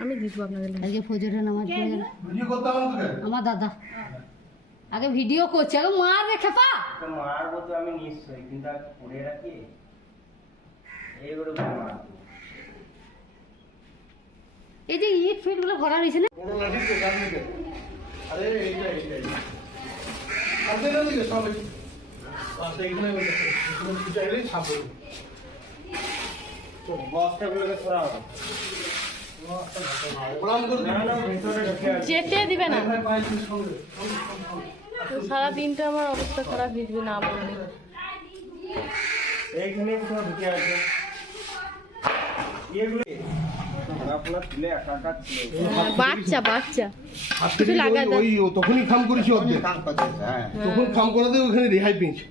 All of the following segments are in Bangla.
আমি দিব আপনাদের আজকে ফজরের নামাজ পড়ে ভিডিও করতে হবে তোকে? আমার দাদা। আগে ভিডিও করছে আগে মার রে খেপা। তো মারবো তো আমি নিশ্চয়ই কিন্তু আগে পড়ে রাখি? এইগুলো মারবো এই যে ইট ফিটগুলো ভরা রয়েছে না? তো আরে এইটা এইটা আপনি না দিকে সব আচ্ছা এখানে এখানে দুটো চাইলেই ছাপ হবে। বস্তাগুলোকে সরাও যেতে দিবে না। সারা দিনটা আমার অবস্থা খারাপ হয়ে যাবে না বললে এইখানে কোথাও ঢুকে আছে। এগুলো আপনার তুলে একা একা ছিল। বাচ্চা বাচ্চা। কিছু লাগা ওই- ও তখনই খাম করেছি অর্ধেক তখন খাম করে দিয়ে ওখানে রেহাই পেয়েছি।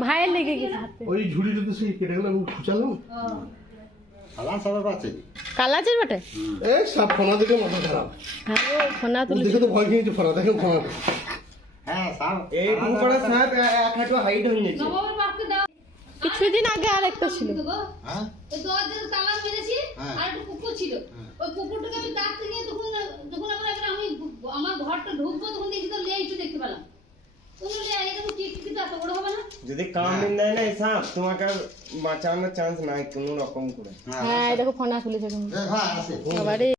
ভাইয়ের লেগে গেছে ওই ঝুড়িটাতে সেই কেটে গেলে আমি খুঁচালাম। কালাচের বটে? সব ফোনা দেখে মাথা খারাপ। হ্যাঁ ও ফোনা ওর তুলে দেখে তো ভয় খেয়েছে ফোনা দেখেন ফোনা এই পুকুরে সাপ এক হাঁটু হাইট হয়ে গেছে। কিছুদিন আগে আর একটা ছিল ওই দরজার তালা মেরেছি আর একটা কুকুর ছিল। ওই কুকুরটাকে আমি ডাকতে গিয়ে তখন যখন আমার একবার আমি আমার ঘরটা ঢুকবো তখন দেখি তো লেইটু দেখতে পেলাম তুমি এটা তো টিক টিক এত বড় হবে না যদি কামড় দেয় না এই সাপ তোমাকে আর বাঁচানোর চান্স নাই কোনো রকম করে। হ্যাঁ দেখো ফোনা খুলেছে এখন বাবারে